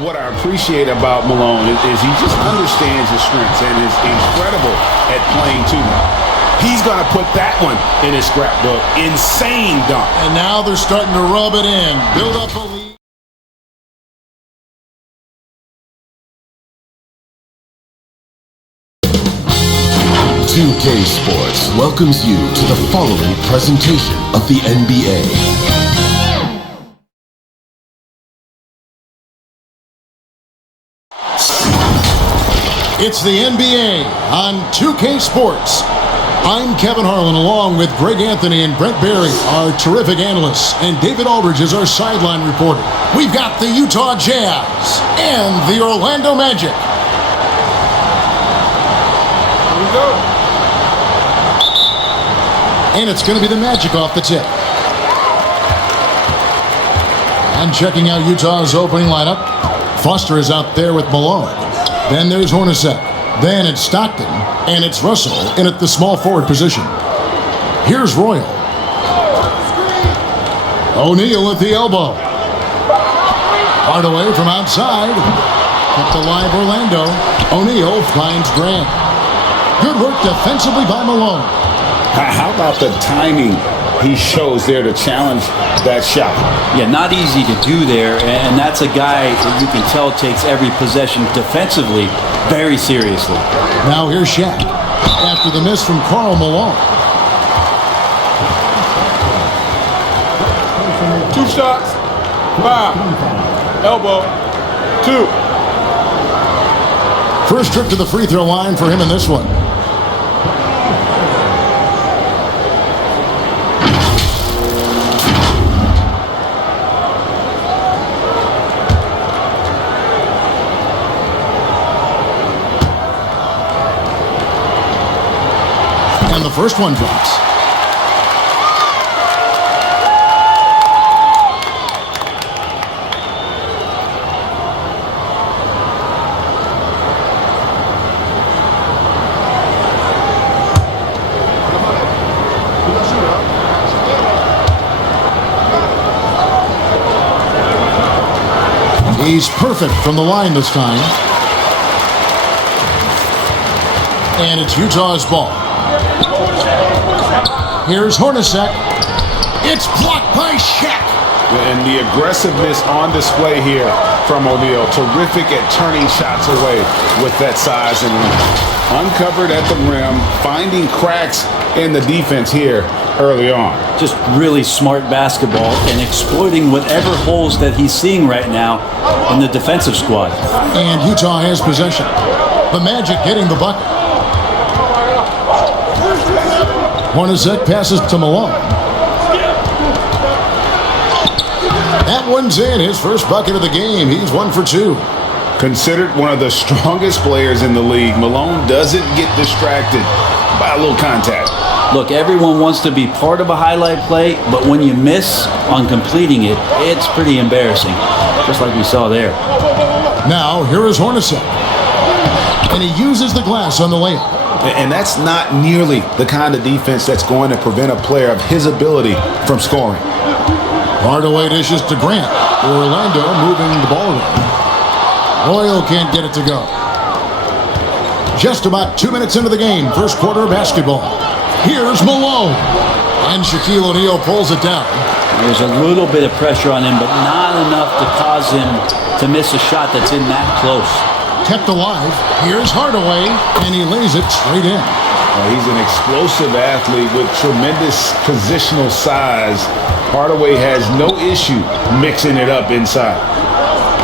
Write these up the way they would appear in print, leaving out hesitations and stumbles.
What I appreciate about Malone is he just understands his strengths and is incredible at playing to them. He's going to put that one in his scrapbook. Insane dunk. And now they're starting to rub it in. Build up a lead. K Sports welcomes you to the following presentation of the NBA. It's the NBA on 2K Sports. I'm Kevin Harlan, along with Greg Anthony and Brent Barry, our terrific analysts, and David Aldridge is our sideline reporter. We've got the Utah Jazz and the Orlando Magic. Here we go. And it's going to be the Magic off the tip. And checking out Utah's opening lineup, Foster is out there with Malone. Then there's Hornacek. Then it's Stockton. And it's Russell in at the small forward position. Here's Royal. O'Neal at the elbow. Hardaway from outside. Kept alive Orlando. O'Neal finds Grant. Good work defensively by Malone. How about the timing he shows there to challenge that shot? Yeah, not easy to do there, and that's a guy that you can tell takes every possession defensively very seriously. Now here's Shaq after the miss from Karl Malone. 2 shots, 5, elbow, 2. First trip to the free throw line for him in this one. And the first one drops. He's perfect from the line this time. And it's Utah's ball. Here's Hornacek. It's blocked by Shaq. And the aggressiveness on display here from O'Neal. Terrific at turning shots away with that size and uncovered at the rim, finding cracks in the defense here early on. Just really smart basketball and exploiting whatever holes that he's seeing right now in the defensive squad. And Utah has possession. The Magic getting the bucket. Hornacek passes to Malone. That one's in, his first bucket of the game. He's 1 for 2. Considered one of the strongest players in the league, Malone doesn't get distracted by a little contact. Look, everyone wants to be part of a highlight play, but when you miss on completing it, it's pretty embarrassing, just like we saw there. Now, here is Hornacek. And he uses the glass on the layup. And that's not nearly the kind of defense that's going to prevent a player of his ability from scoring. Hardaway dishes to Grant. Orlando moving the ball around. Royal can't get it to go. Just about 2 minutes into the game, first quarter of basketball. Here's Malone. And Shaquille O'Neal pulls it down. There's a little bit of pressure on him, but not enough to cause him to miss a shot that's in that close. Kept alive. Here's Hardaway, and he lays it straight in. He's an explosive athlete with tremendous positional size. Hardaway has no issue mixing it up inside.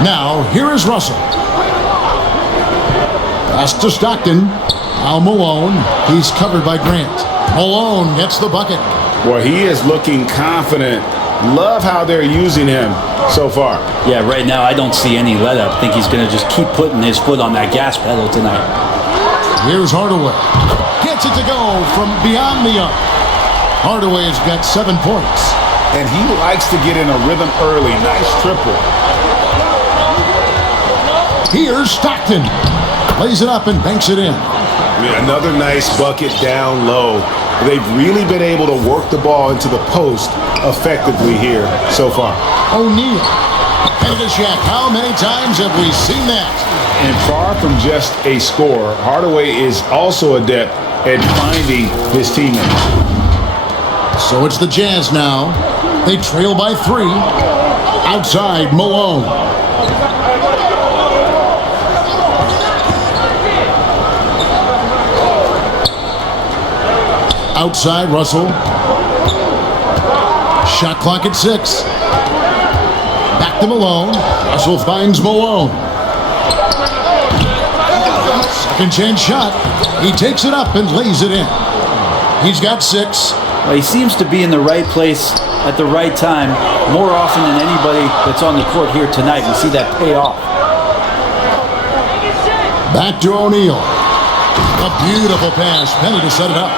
Now, here is Russell. Pass to Stockton. Now Malone. He's covered by Grant. Malone gets the bucket. Boy, he is looking confident. Love how they're using him so far. Yeah, right now I don't see any let up. I think he's going to just keep putting his foot on that gas pedal tonight. Here's Hardaway. Gets it to go from beyond the arc. Hardaway's got 7 points. And he likes to get in a rhythm early. Nice triple. Here's Stockton. Lays it up and banks it in. Yeah, another nice bucket down low. They've really been able to work the ball into the post effectively here so far. O'Neal And to Shaq. How many times have we seen that? And far from just a scorer, Hardaway is also adept at finding his teammates. So it's the Jazz now. They trail by 3. Outside, Malone. Outside, Russell. Shot clock at 6. Back to Malone. Russell finds Malone. Second chance shot. He takes it up and lays it in. He's got 6. Well, he seems to be in the right place at the right time more often than anybody that's on the court here tonight. We see that pay off. Back to O'Neal. A beautiful pass. Penny to set it up.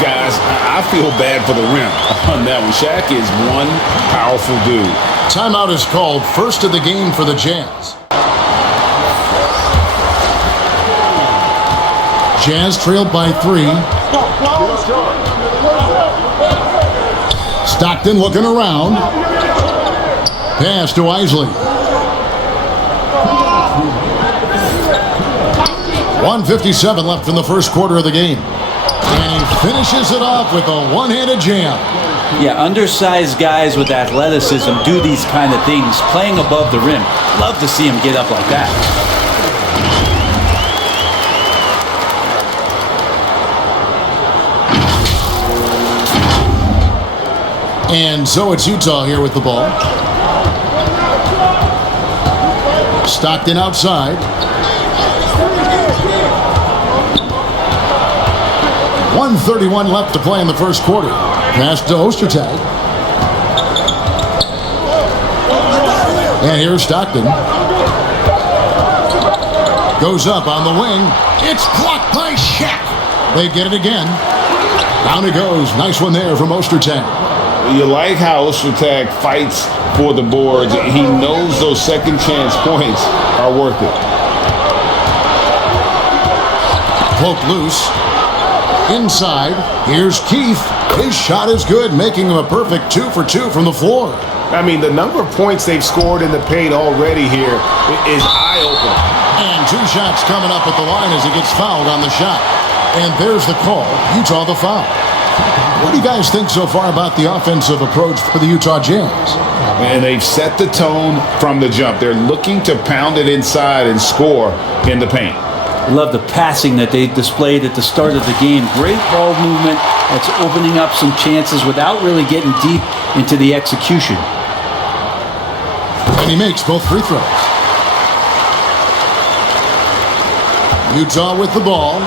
Guys, I feel bad for the rim on that one. Shaq is one powerful dude. Timeout is called. First of the game for the Jazz. Jazz trailed by 3. Stockton looking around. Pass to Isley. 1:57 left in the first quarter of the game. And he finishes it off with a one-handed jam. Yeah, undersized guys with athleticism do these kind of things, playing above the rim. Love to see him get up like that. And so it's Utah here with the ball. Stockton outside. 1:31 left to play in the first quarter. Pass to Ostertag. And here's Stockton. Goes up on the wing. It's blocked by Shaq. They get it again. Down it goes. Nice one there from Ostertag. You like how Ostertag fights for the boards. He knows those second chance points are worth it. Poke loose. Inside, here's Keith. His shot is good, making him a perfect 2 for 2 from the floor. I mean, the number of points they've scored in the paint already here is eye-opening. And 2 shots coming up at the line as he gets fouled on the shot. And there's the call. Utah the foul. What do you guys think so far about the offensive approach for the Utah Jazz? And they've set the tone from the jump. They're looking to pound it inside and score in the paint. Love the passing that they displayed at the start of the game. Great ball movement that's opening up some chances without really getting deep into the execution. And he makes both free throws. Utah with the ball.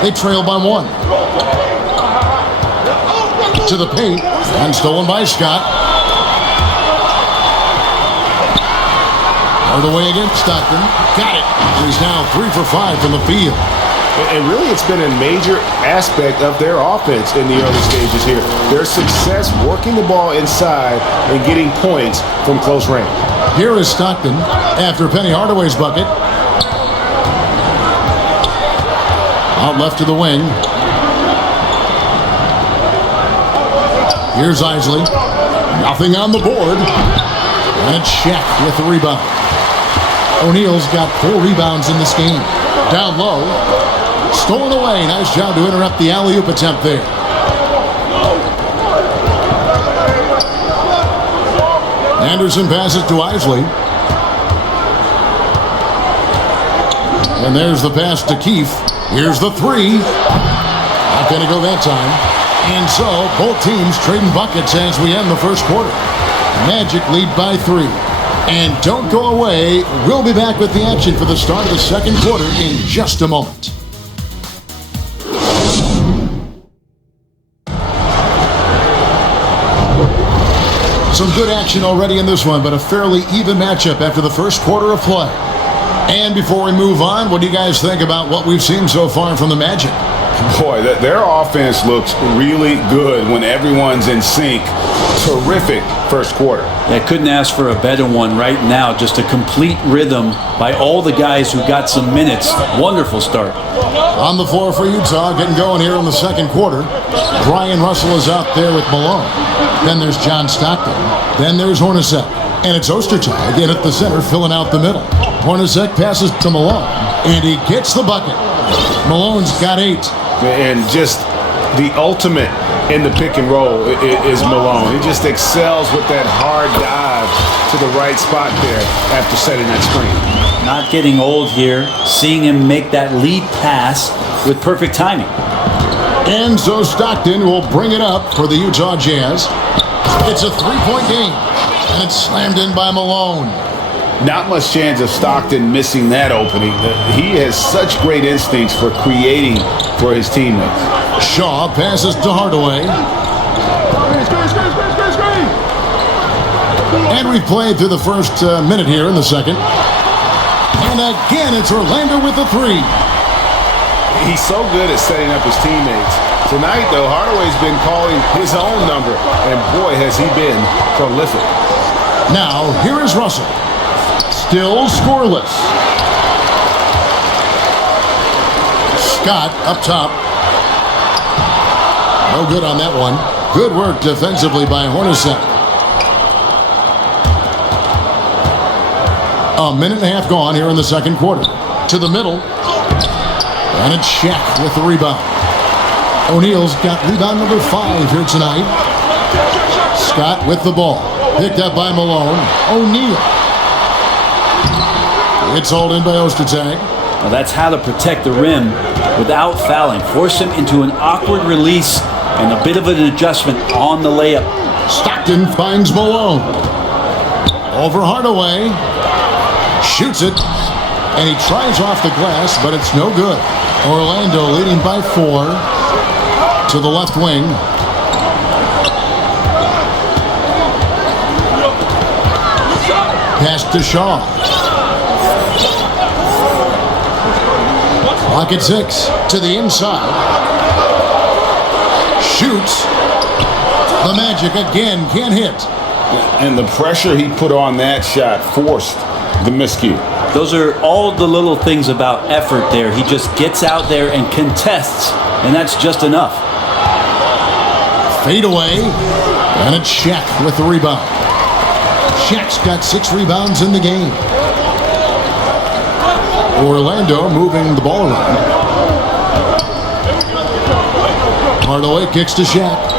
They trail by 1. To the paint, and stolen by Scott. Hardaway against Stockton. Got it. He's now 3 for 5 from the field. And really, it's been a major aspect of their offense in the early stages here. Their success working the ball inside and getting points from close range. Here is Stockton after Penny Hardaway's bucket. Out left to the wing. Here's Isley. Nothing on the board. And it's Shaq with the rebound. O'Neal's got 4 rebounds in this game. Down low. Stolen away. Nice job to interrupt the alley-oop attempt there. Anderson passes to Isley. And there's the pass to Keith. Here's the 3. Not going to go that time. And so, both teams trading buckets as we end the first quarter. Magic lead by 3. And don't go away. We'll be back with the action for the start of the second quarter in just a moment. Some good action already in this one, but a fairly even matchup after the first quarter of play. And before we move on, what do you guys think about what we've seen so far from the Magic? Boy, their offense looks really good when everyone's in sync. Terrific first quarter. Yeah, couldn't ask for a better one right now. Just a complete rhythm by all the guys who got some minutes. Wonderful start. On the floor for Utah, getting going here in the second quarter. Brian Russell is out there with Malone. Then there's John Stockton. Then there's Hornacek. And it's Ostertag in at the center, filling out the middle. Hornacek passes to Malone, and he gets the bucket. Malone's got 8. And just the ultimate in the pick and roll is Malone. He just excels with that hard dive to the right spot there after setting that screen. Not getting old here, seeing him make that lead pass with perfect timing. And so Stockton will bring it up for the Utah Jazz. It's a 3-point game, and it's slammed in by Malone. Not much chance of Stockton missing that opening. He has such great instincts for creating for his teammates. Shaw passes to Hardaway. And we've played through the first minute here in the second. And again, it's Orlando with the 3. He's so good at setting up his teammates. Tonight, though, Hardaway's been calling his own number, and boy, has he been prolific. Now, here is Russell. Still scoreless. Scott up top. No good on that one. Good work defensively by Hornacek. A minute and a half gone here in the second quarter. To the middle. And it's Shaq with the rebound. O'Neal's got rebound number 5 here tonight. Scott with the ball. Picked up by Malone. O'Neal. It's hauled in by Ostertag. Well, that's how to protect the rim without fouling. Force him into an awkward release and a bit of an adjustment on the layup. Stockton finds Malone. Over Hardaway. Shoots it. And he tries off the glass, but it's no good. Orlando leading by 4 to the left wing. Pass to Shaw. Clock at 6 to the inside. Shoots. The Magic again can't hit. And the pressure he put on that shot forced the miscue. Those are all the little things about effort there. He just gets out there and contests, and that's just enough. Fade away, and it's Shaq with the rebound. Shaq's got 6 rebounds in the game. Orlando moving the ball around. Hardaway kicks to Shaq.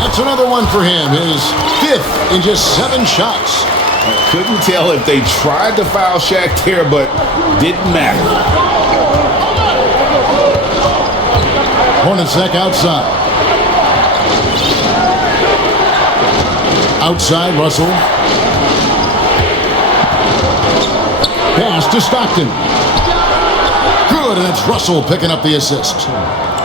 That's another one for him. His 5th in just 7 shots. Couldn't tell if they tried to foul Shaq there, but didn't matter. Hornacek outside. Outside, Russell. Pass to Stockton. Good, and it's Russell picking up the assist.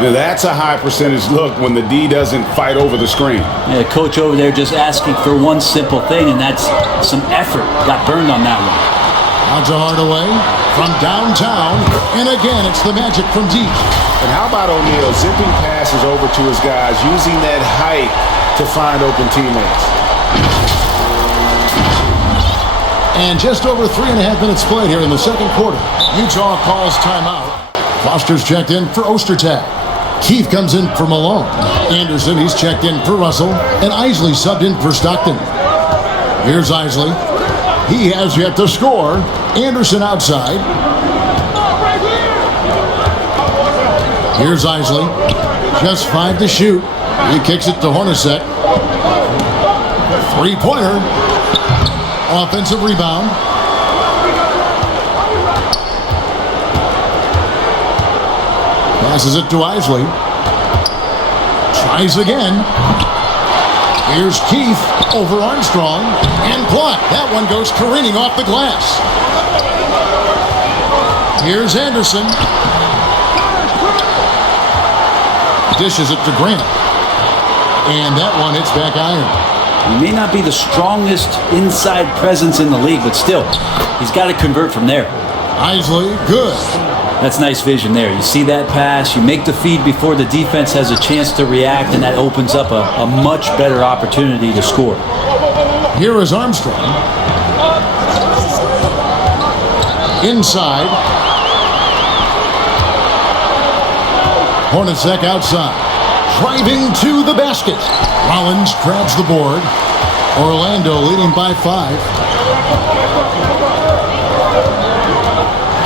Now that's a high percentage look when the D doesn't fight over the screen. Yeah, coach over there just asking for one simple thing, and that's some effort. Got burned on that one. Out to Hardaway from downtown, and again it's the Magic from deep. And how about O'Neal zipping passes over to his guys, using that height to find open teammates. And just over 3.5 minutes played here in the second quarter. Utah calls timeout. Foster's checked in for Ostertag. Keith comes in for Malone. Anderson, he's checked in for Russell. And Isley subbed in for Stockton. Here's Isley. He has yet to score. Anderson outside. Here's Isley. Just 5 to shoot. He kicks it to Hornacek. 3-pointer. Offensive rebound. Passes it to Isley. Tries again. Here's Keith over Armstrong. And blocked. That one goes careening off the glass. Here's Anderson. Dishes it to Grant. And that one hits back iron. He may not be the strongest inside presence in the league, but still, he's got to convert from there. Isley, good. That's nice vision there. You see that pass, you make the feed before the defense has a chance to react, and that opens up a much better opportunity to score. Here is Armstrong. Inside. Hornacek outside. Driving to the basket. Rollins grabs the board. Orlando leading by 5.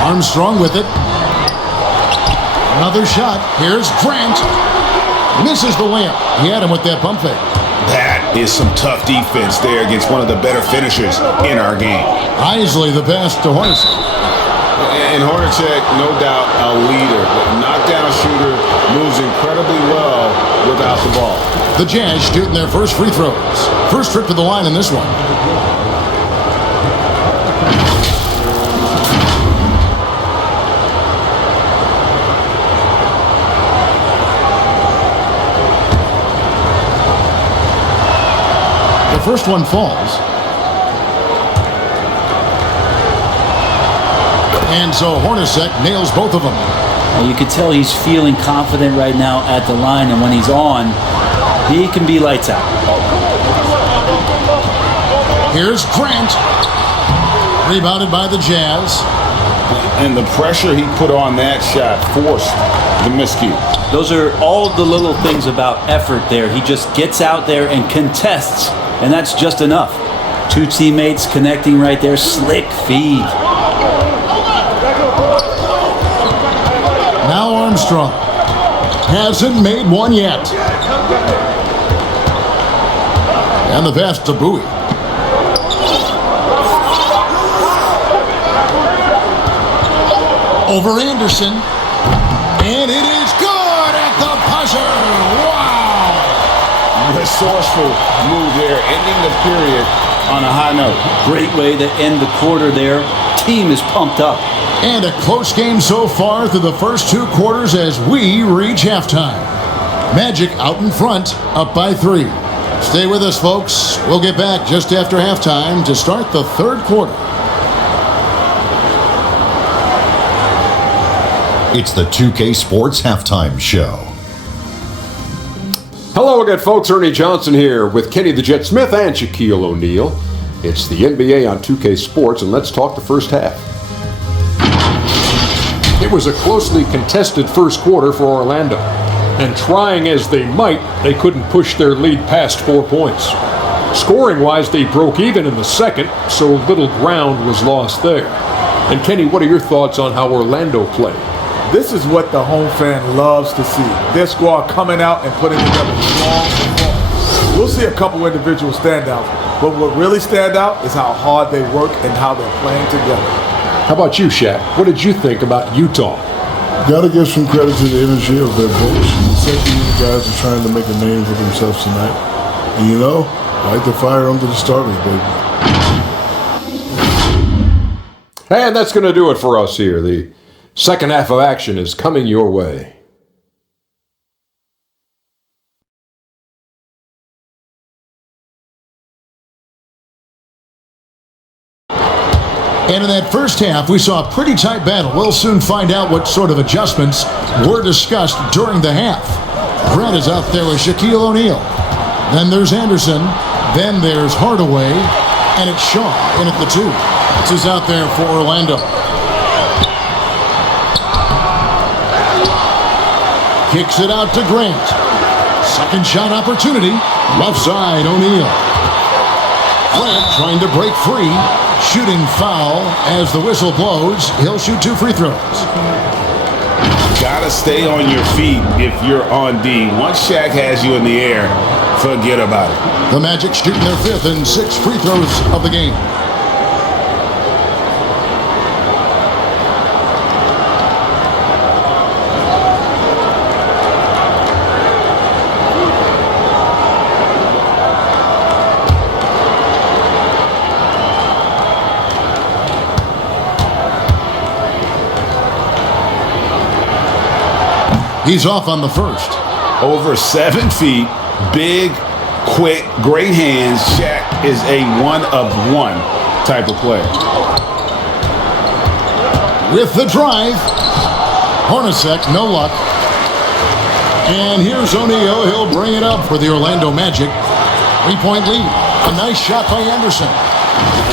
Armstrong with it. Another shot. Here's Grant. Misses the layup. He had him with that pump fake. That is some tough defense there against one of the better finishers in our game. Isley the pass to Hornacek. And Hornacek, no doubt, a leader. Knockdown shooter, moves incredibly well without the ball. The Jazz shooting their first free throws. First trip to the line in this one. The first one falls. And so Hornacek nails both of them. Well, you can tell he's feeling confident right now at the line, and when he's on, he can be lights out. Here's Grant. Rebounded by the Jazz. And the pressure he put on that shot forced the miscue. Those are all the little things about effort there. He just gets out there and contests, and that's just enough. Two teammates connecting right there. Slick feed. Now Armstrong. Hasn't made one yet. And the pass to Bowie. Over Anderson. And it is good at the buzzer. Wow! Resourceful move there, ending the period on a high note. Great way to end the quarter there. Team is pumped up. And a close game so far through the first 2 quarters as we reach halftime. Magic out in front, up by 3. Stay with us, folks. We'll get back just after halftime to start the third quarter. It's the 2K Sports Halftime Show. Hello again, folks. Ernie Johnson here with Kenny the Jet Smith and Shaquille O'Neal. It's the NBA on 2K Sports, and let's talk the first half. It was a closely contested first quarter for Orlando, and trying as they might, they couldn't push their lead past 4 points. Scoring-wise, they broke even in the second, so little ground was lost there. And Kenny, what are your thoughts on how Orlando played? This is what the home fan loves to see. Their squad coming out and putting together strong performance. We'll see a couple individual standouts, but what really stand out is how hard they work and how they're playing together. How about you, Shaq? What did you think about Utah? Got to give some credit to the energy of their bench. The second unit guys are trying to make a name for themselves tonight. And you know, I like to fire them to the starters, baby. And that's going to do it for us here. The second half of action is coming your way. And in that first half, we saw a pretty tight battle. We'll soon find out what sort of adjustments were discussed during the half. Grant is out there with Shaquille O'Neal. Then there's Anderson. Then there's Hardaway. And it's Shaw in at the 2. This is out there for Orlando. Kicks it out to Grant. Second shot opportunity. Left side, O'Neal. Grant trying to break free. Shooting foul as the whistle blows. He'll shoot 2 free throws. Gotta stay on your feet if you're on D. Once Shaq has you in the air, forget about it. The Magic shooting their 5th and 6th free throws of the game. He's off on the first. Over 7 feet, big, quick, great hands. Shaq is a one-of-one type of player. With the drive, Hornacek, no luck. And here's O'Neal. He'll bring it up for the Orlando Magic. 3-point lead. A nice shot by Anderson.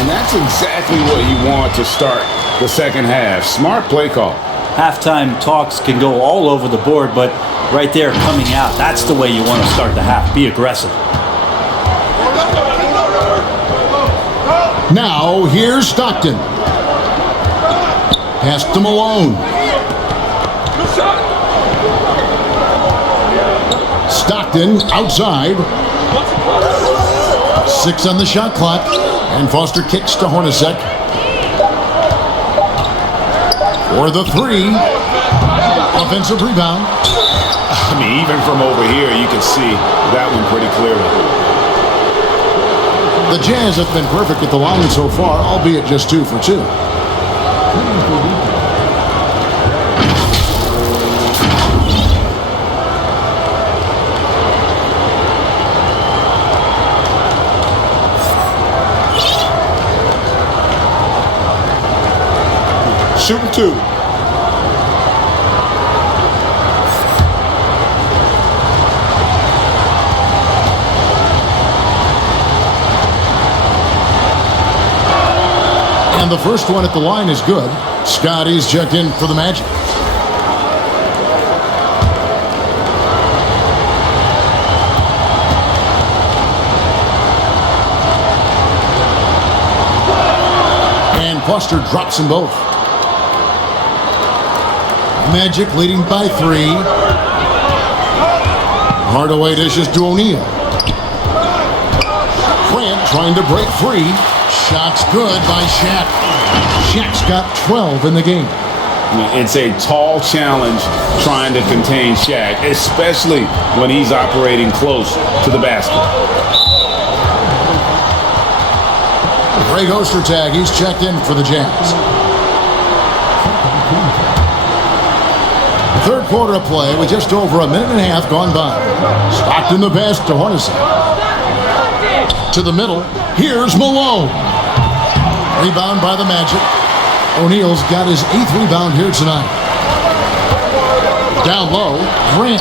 And that's exactly what you want to start the second half. Smart play call. Halftime talks can go all over the board, but right there coming out. That's the way you want to start the half. Be aggressive. Now, here's Stockton. Pass to Malone. Stockton outside. 6 on the shot clock. And Foster kicks to Hornacek. For the 3. Offensive rebound. I mean, even from over here, you can see that one pretty clearly. The Jazz have been perfect at the line so far, albeit just 2 for 2. Shooting 2. And the first one at the line is good. Scotty's checked in for the Magic. And Foster drops them both. Magic leading by 3. Hardaway dishes to O'Neal. Grant trying to break free. Shot's good by Shaq. Shaq's got 12 in the game. It's a tall challenge trying to contain Shaq, especially when he's operating close to the basket. Greg Ostertag, he's checked in for the Jazz. Third quarter of play with just over a minute and a half gone by. Stockton the pass to Hornacek. To the middle. Here's Malone. Rebound by the Magic. O'Neal's got his 8th rebound here tonight. Down low, Grant.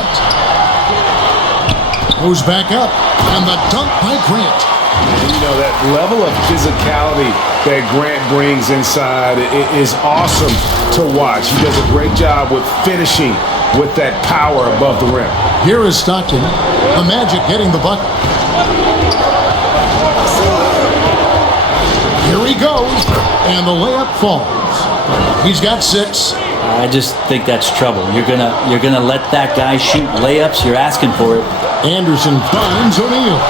Goes back up. And the dunk by Grant. And you know, that level of physicality that Grant brings inside is awesome to watch. He does a great job with finishing with that power above the rim. Here is Stockton. The Magic getting the bucket. Here he goes, and the layup falls. He's got 6. I just think that's trouble. You're gonna let that guy shoot layups. You're asking for it. Anderson finds O'Neal.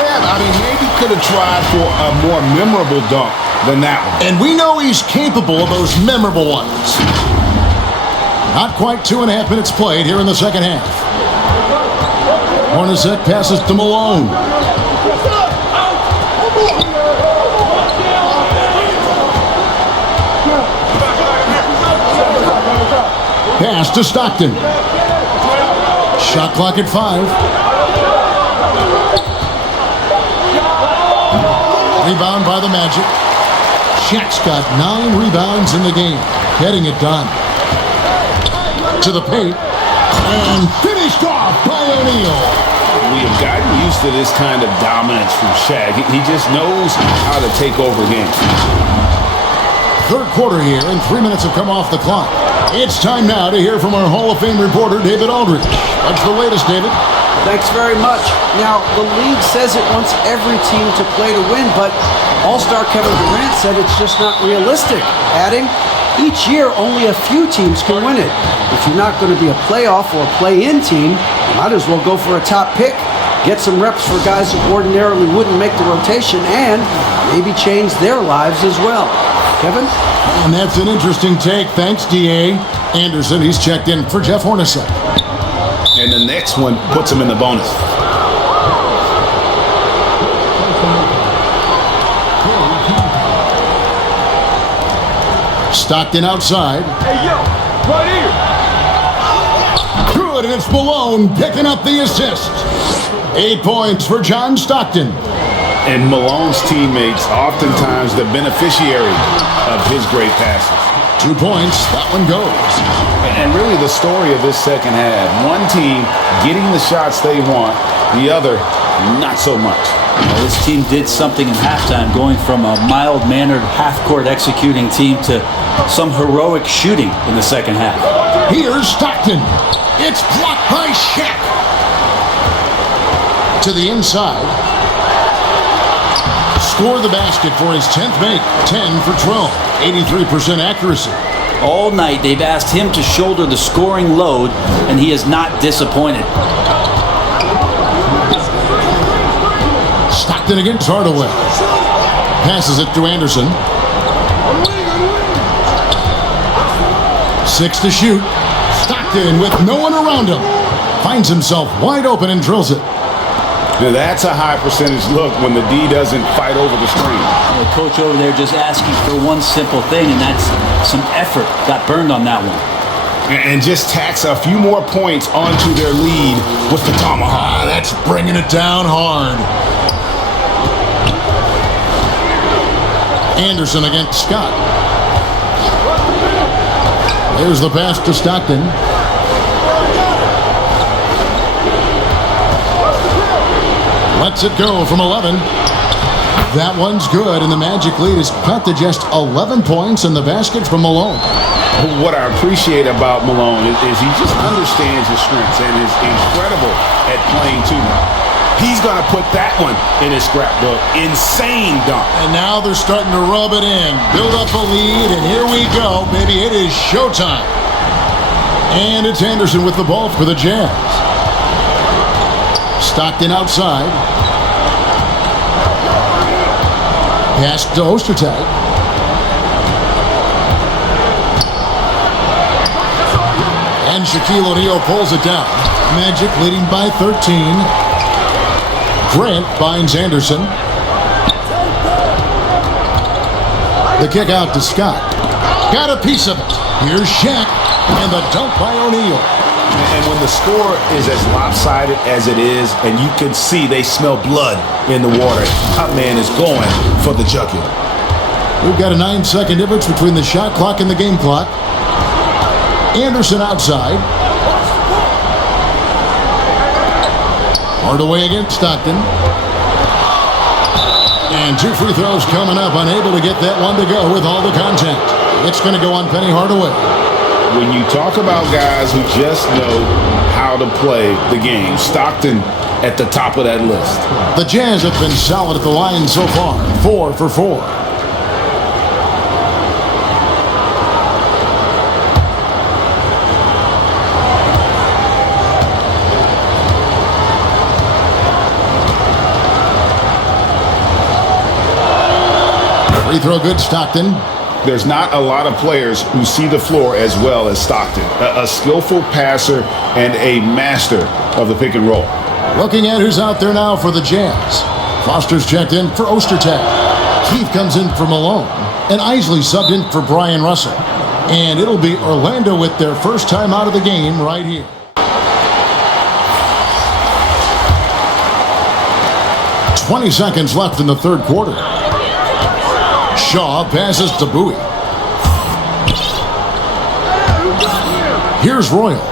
Yeah, I mean, maybe could have tried for a more memorable dunk than that one. And we know he's capable of those memorable ones. Not quite 2.5 minutes played here in the second half. Hornacek passes to Malone. Pass to Stockton. Shot clock at 5. Rebound by the Magic. Shaq's got 9 rebounds in the game. Getting it done. To the paint. And finished off by O'Neal. We have gotten used to this kind of dominance from Shaq. He just knows how to take over games. Third quarter here, and 3 minutes have come off the clock. It's time now to hear from our Hall of Fame reporter, David Aldridge. What's the latest, David? Thanks very much. Now, the league says it wants every team to play to win, but All-Star Kevin Durant said it's just not realistic, adding, each year only a few teams can win it. If you're not going to be a playoff or a play-in team, you might as well go for a top pick, get some reps for guys who ordinarily wouldn't make the rotation, and maybe change their lives as well. Kevin? And that's an interesting take. Thanks, D.A. Anderson, he's checked in for Jeff Hornacek. And the next one puts him in the bonus. Stockton outside. Hey, yo, right here. Good, and it's Malone picking up the assist. 8 points for John Stockton. And Malone's teammates oftentimes the beneficiary of his great passes. 2 points, that one goes. And really the story of this second half, one team getting the shots they want, the other not so much. Well, this team did something in halftime, going from a mild-mannered half-court executing team to some heroic shooting in the second half. Here's Stockton. It's blocked by Shaq. To the inside. Score the basket for his 10th make. 10 for 12. 83% accuracy. All night they've asked him to shoulder the scoring load, and he is not disappointed. Stockton against Hardaway. Passes it to Anderson. 6 to shoot. Stockton with no one around him. Finds himself wide open and drills it. Now that's a high percentage look when the D doesn't fight over the screen. The coach over there just asking for one simple thing, and that's some effort. Got burned on that one. And just tacks a few more points onto their lead with the tomahawk. That's bringing it down hard. Anderson against Scott. There's the pass to Stockton. Lets it go from 11. That one's good, and the Magic lead is cut to just 11 points in the basket from Malone. What I appreciate about Malone is he just understands his strengths and is incredible at playing to them. He's going to put that one in his scrapbook. Insane dunk. And now they're starting to rub it in. Build up a lead, and here we go. Baby, it is showtime. And it's Anderson with the ball for the Jazz. Stockton outside. Pass to Ostertag. And Shaquille O'Neal pulls it down. Magic leading by 13. Grant finds Anderson. The kick out to Scott. Got a piece of it. Here's Shaq. And the dunk by O'Neal. And when the score is as lopsided as it is, and you can see they smell blood in the water, top man is going for the jugular. We've got a 9-second difference between the shot clock and the game clock. Anderson outside. Hardaway against Stockton. And 2 free throws coming up. Unable to get that one to go with all the contact. It's going to go on Penny Hardaway. When you talk about guys who just know how to play the game, Stockton at the top of that list. The Jazz have been solid at the line so far. 4 for 4. Free throw good, Stockton. There's not a lot of players who see the floor as well as Stockton. A skillful passer and a master of the pick and roll. Looking at who's out there now for the Jazz. Foster's checked in for Ostertag. Keith comes in for Malone. And Isley subbed in for Brian Russell. And it'll be Orlando with their first time out of the game right here. "20 seconds left in the third quarter. Shaw passes to Bowie. Here's Royal.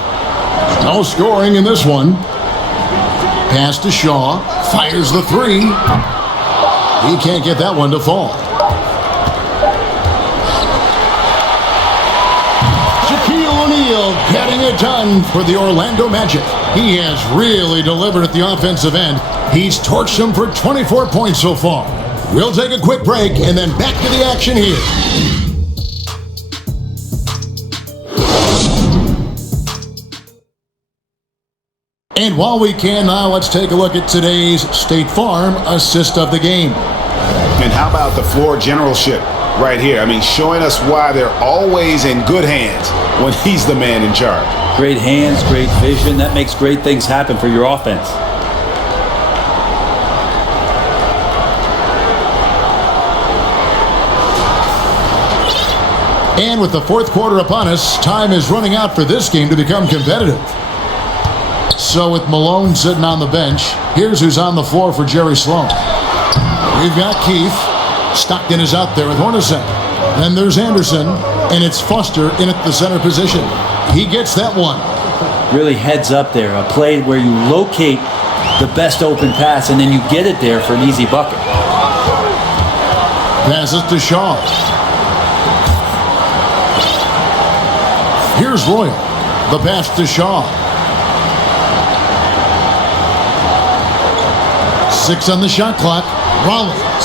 No scoring in this one. Pass to Shaw. Fires the three. He can't get that one to fall. Shaquille O'Neal getting it done for the Orlando Magic. He has really delivered at the offensive end. He's torched them for 24 points so far. We'll take a quick break and then back to the action here. And while we can now, let's take a look at today's State Farm assist of the game. And how about the floor generalship right here? I mean, showing us why they're always in good hands when he's the man in charge. Great hands, great vision. That makes great things happen for your offense. And with the fourth quarter upon us, time is running out for this game to become competitive. So with Malone sitting on the bench, here's who's on the floor for Jerry Sloan. We've got Keith. Stockton is out there with Hornacek. Then there's Anderson, and it's Foster in at the center position. He gets that one. Really heads up there. A play where you locate the best open pass, and then you get it there for an easy bucket. Passes to Shaw. Here's Royal. The pass to Shaw. 6 on the shot clock. Rollins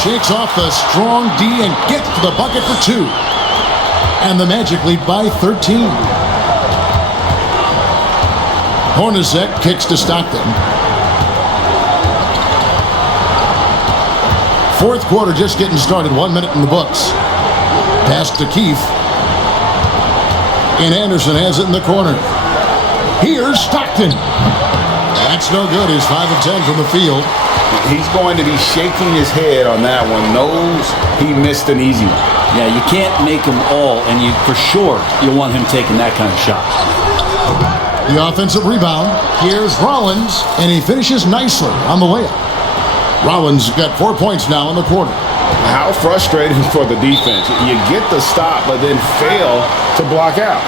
shakes off the strong D and gets to the bucket for 2. And the Magic lead by 13. Hornacek kicks to Stockton. Fourth quarter just getting started. 1 minute in the books. Pass to Keith. And Anderson has it in the corner. Here's Stockton. That's no good. He's 5 of 10 from the field. He's going to be shaking his head on that one. Knows he missed an easy one. Yeah, you can't make them all, and for sure you want him taking that kind of shot. The offensive rebound. Here's Rollins, and he finishes nicely on the layup. Rollins got 4 points now in the quarter. How frustrating for the defense. You get the stop, but then fail to block out.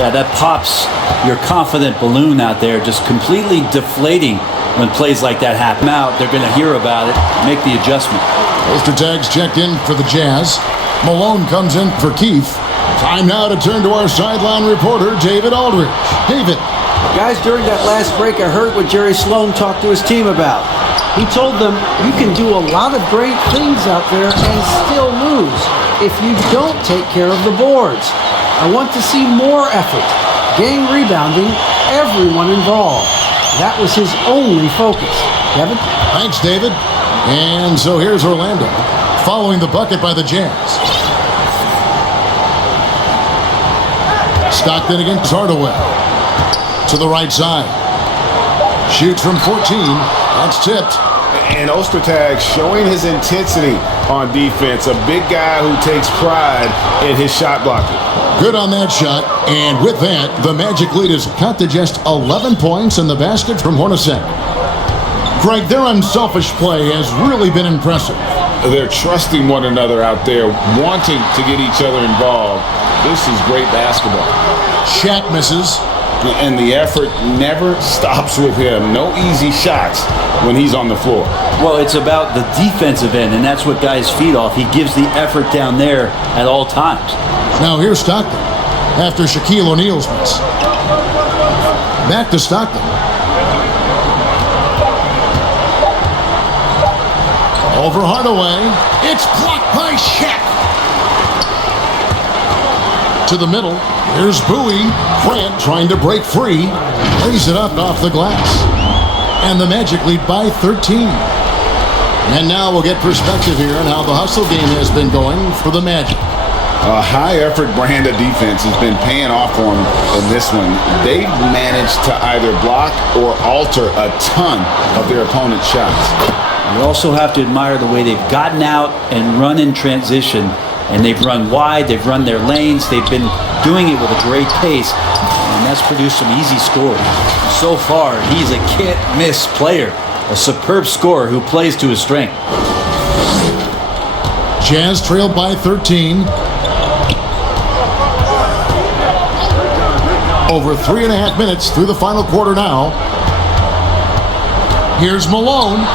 Yeah, that pops your confident balloon out there, just completely deflating when plays like that happen. Out, they're going to hear about it, make the adjustment. Ostertag's checked in for the Jazz. Malone comes in for Keith. Time now to turn to our sideline reporter, David Aldridge. David. Guys, during that last break, I heard what Jerry Sloan talked to his team about. He told them, you can do a lot of great things out there and still lose if you don't take care of the boards. I want to see more effort, gang rebounding, everyone involved. That was his only focus. Kevin? Thanks, David. And so here's Orlando, following the bucket by the Jazz. Stockton against Hardaway. To the right side. Shoots from 14. That's tipped. And Ostertag showing his intensity on defense. A big guy who takes pride in his shot blocking. Good on that shot. And with that, the Magic lead is cut to just 11 points in the basket from Hornacek. Greg, their unselfish play has really been impressive. They're trusting one another out there, wanting to get each other involved. This is great basketball. Shaq misses. And the effort never stops with him. No easy shots when he's on the floor. Well, it's about the defensive end, and that's what guys feed off. He gives the effort down there at all times. Now here's Stockton after Shaquille O'Neal's miss. Back to Stockton. Over Hardaway. It's blocked by Shaq. To the middle. Here's Bowie. Grant trying to break free. Lays it up off the glass. And the Magic lead by 13. And now we'll get perspective here on how the hustle game has been going for the Magic. A high-effort brand of defense has been paying off for them in this one. They've managed to either block or alter a ton of their opponent's shots. You also have to admire the way they've gotten out and run in transition. And they've run wide, they've run their lanes, they've been doing it with a great pace, and that's produced some easy scores. So far, he's a can't-miss player, a superb scorer who plays to his strength. Jazz trailed by 13. Over 3.5 minutes through the final quarter now. Here's Malone.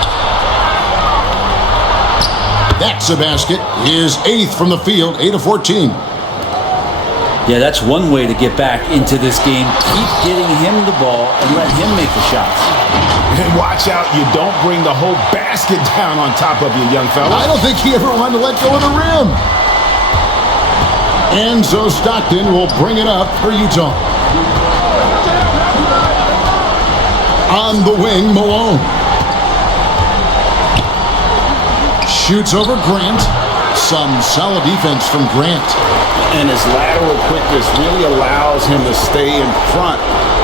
That's a basket. His 8th from the field, 8 of 14. Yeah, that's one way to get back into this game. Keep getting him the ball and let him make the shots. And watch out, you don't bring the whole basket down on top of you, young fella. I don't think he ever wanted to let go of the rim. And so Stockton will bring it up for Utah. On the wing, Malone. Shoots over Grant. Some solid defense from Grant. And his lateral quickness really allows him to stay in front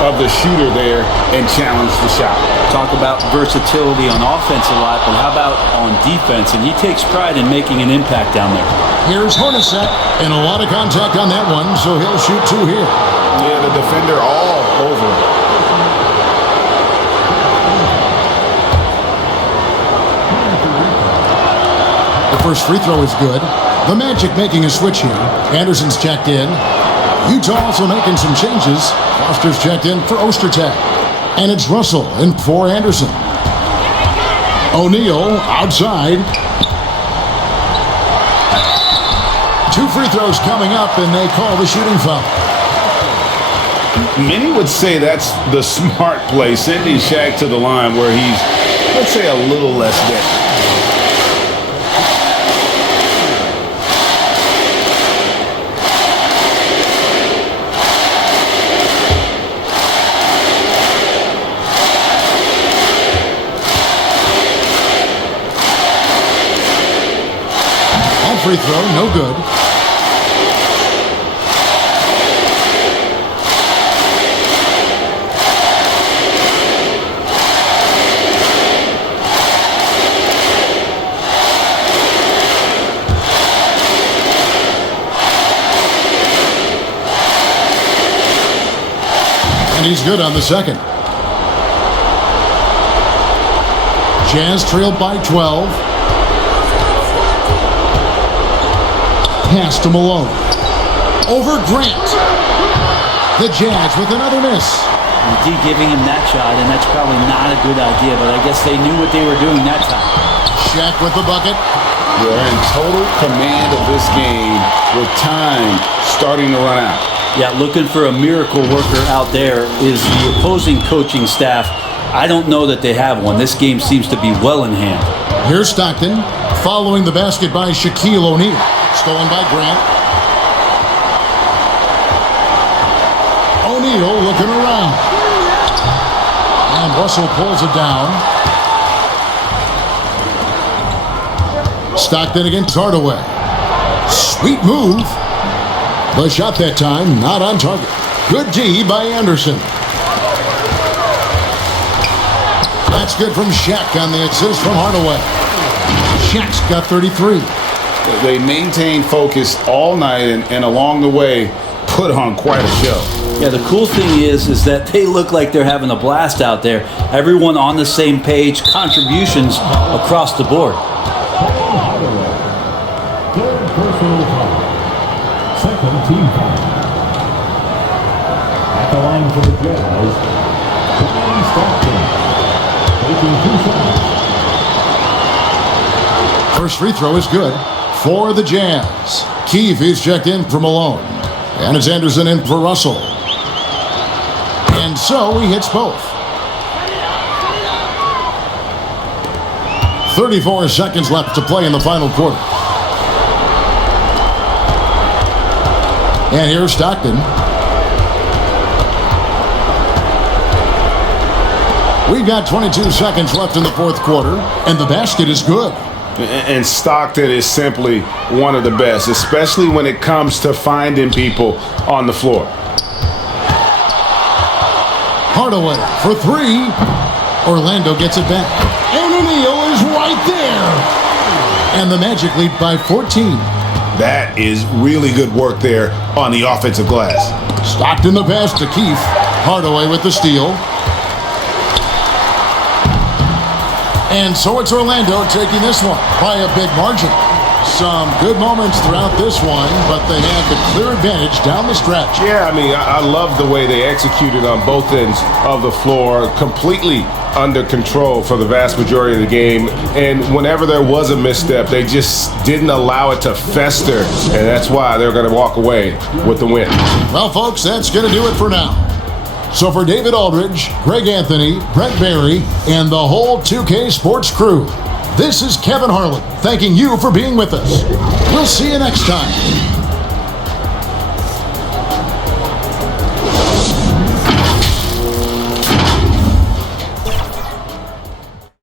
of the shooter there and challenge the shot. Talk about versatility on offense a lot, but how about on defense? And he takes pride in making an impact down there. Here's Hornacek, and a lot of contact on that one, so he'll shoot 2 here. Yeah, the defender all over. The first free throw is good. The Magic making a switch here. Anderson's checked in. Utah also making some changes. Foster's checked in for Ostertag. And it's Russell in for Anderson. O'Neal outside. 2 free throws coming up, and they call the shooting foul. Many would say that's the smart play, sending Shaq to the line where he's let's say a little less deadly. Free throw, no good. And he's good on the second. Jazz trailed by 12. Pass to Malone. Over Grant. The Jazz with another miss. You keep giving him that shot, and that's probably not a good idea, but I guess they knew what they were doing that time. Shaq with the bucket. They're in total command of this game with time starting to run out. Yeah, looking for a miracle worker out there is the opposing coaching staff. I don't know that they have one. This game seems to be well in hand. Here's Stockton, following the basket by Shaquille O'Neal. Stolen by Grant. O'Neal looking around. And Russell pulls it down. Stockton against Hardaway. Sweet move. The shot that time, not on target. Good D by Anderson. That's good from Shaq on the assist from Hardaway. Shaq's got 33. They maintained focus all night and along the way put on quite a show. Yeah, the cool thing is that they look like they're having a blast out there. Everyone on the same page, contributions across the board. Third personal foul. Second team foul. At the line for the Jazz, Brian Stockton, taking 2 shots. First free throw is good for the Jazz. Keefe is checked in for Malone. And it's Anderson in for Russell. And so he hits both. 34 seconds left to play in the final quarter. And here's Stockton. We've got 22 seconds left in the fourth quarter, and the basket is good. And Stockton is simply one of the best, especially when it comes to finding people on the floor. Hardaway for 3. Orlando gets it back. And O'Neal is right there. And the Magic lead by 14. That is really good work there on the offensive glass. Stockton the pass to Keefe. Hardaway with the steal. And so it's Orlando taking this one by a big margin. Some good moments throughout this one, but they had the clear advantage down the stretch. Yeah, I mean, I love the way they executed on both ends of the floor, completely under control for the vast majority of the game. And whenever there was a misstep, they just didn't allow it to fester, and that's why they're going to walk away with the win. Well, folks, that's going to do it for now. So for David Aldridge, Greg Anthony, Brent Barry, and the whole 2K Sports crew, this is Kevin Harlan thanking you for being with us. We'll see you next time.